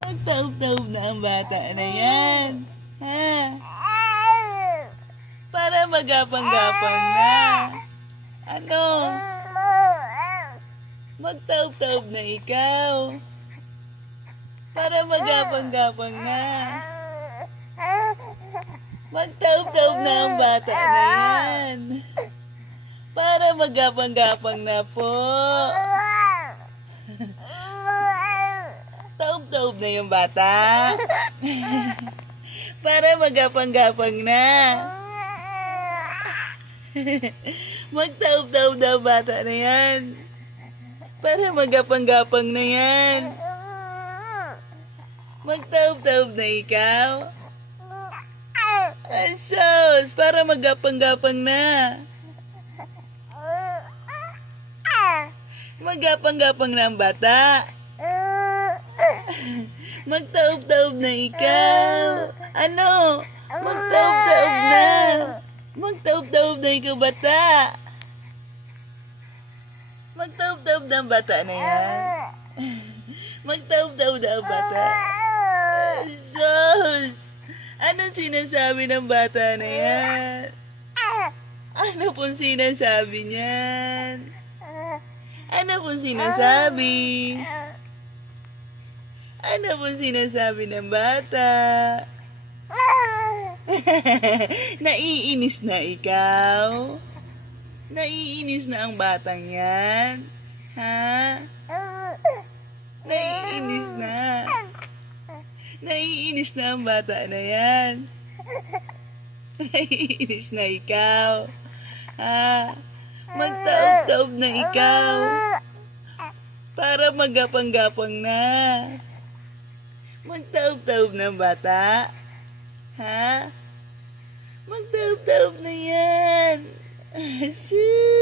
Magtaob-taob na ang bata na yan. Ha? Para magapang-gapang na. Ano? Magtaob-taob na ikaw. Para magapang-gapang na. Magtaob-taob na ang bata na yan. Para magapang-gapang na po. Taob-taob na yung bata. Para magapang-gapang na. Magtaob-taob na ang bata na yan. Para magapang-gapang na yan. Magtaob-taob na ikaw. Asos, para magapang-gapang na. Magapang-gapang na ang bata. Magtaob-taob na ikaw. Ano? Magtaob-taob na. Magtaob-taob na ikaw, bata. Magtaob-taob na ang bata na yan. Magtaob-taob na ang bata. Sus! Anong sinasabi ng bata na yan? Ano pong sinasabi niyan? Ano pong sinasabi? Ano pong sinasabi ng bata? Naiinis na ikaw? Naiinis na ang batang yan? Ha? Naiinis na. Naiinis na ang bata na yan. Naiinis na ikaw. Ha? Magtaob-taob na ikaw. Para magapang-gapang na. Magtaob-taob na ang bata. Ha? Magtaob-taob na yan. Sus!